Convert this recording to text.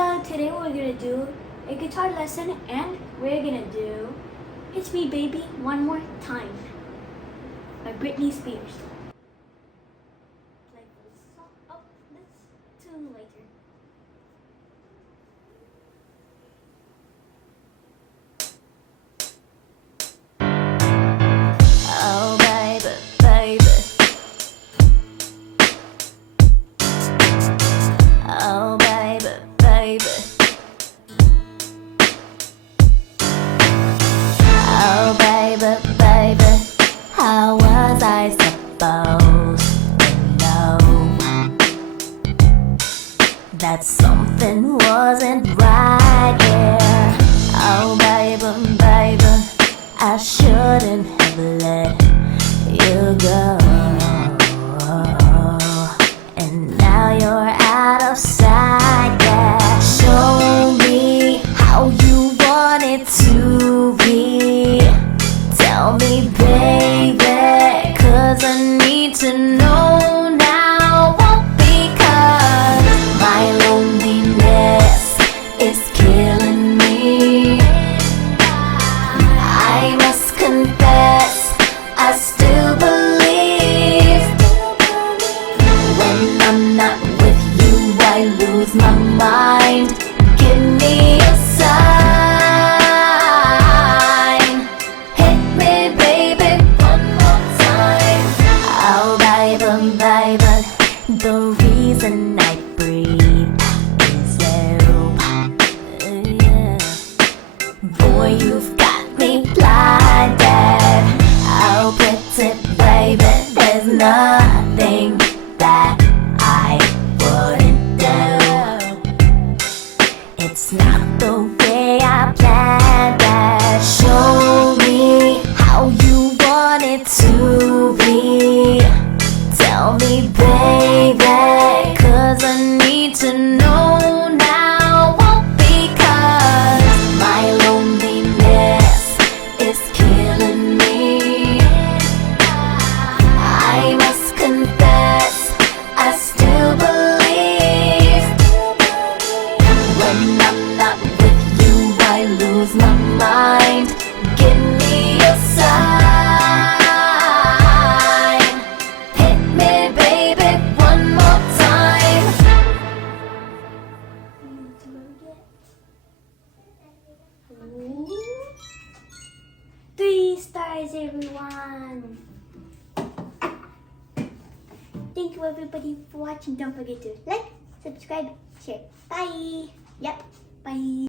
Hello, today what we're gonna do a guitar lesson and we're gonna do Hit Me Baby One More Time by Britney Spears. Like this song. Oh, let's tune later. Oh baby, baby. Oh baby, baby. Oh baby, baby. How was I supposed to know that something wasn't right here? Oh baby, baby, I shouldn't have let you go. And now you're out of sight, yeah. Show me how you want it to be. Tell me, baby, 'cause I need to know now. Because my loneliness is killing me. I must confess, I still believe. When I'm not with you, I lose my mind. Give me a sign. Hit me, baby, one more time. Oh, baby, baby, the reason I breathe is you. Yeah. Boy, you've got me blinded. Oh, pretty baby, there's nothing that I wouldn't do. It's not the way I planned it. Show me how you want it to be. Tell me, baby, 'cause I need to know now. Because my loneliness is killing me. I must confess, I still believe. When I'm not with you, I lose my mind. Give me a sign. Hit me, baby, one more time. Ooh. 3 stars, everyone. Thank you everybody for watching. Don't forget to like, subscribe, share. Bye. Yep. Bye.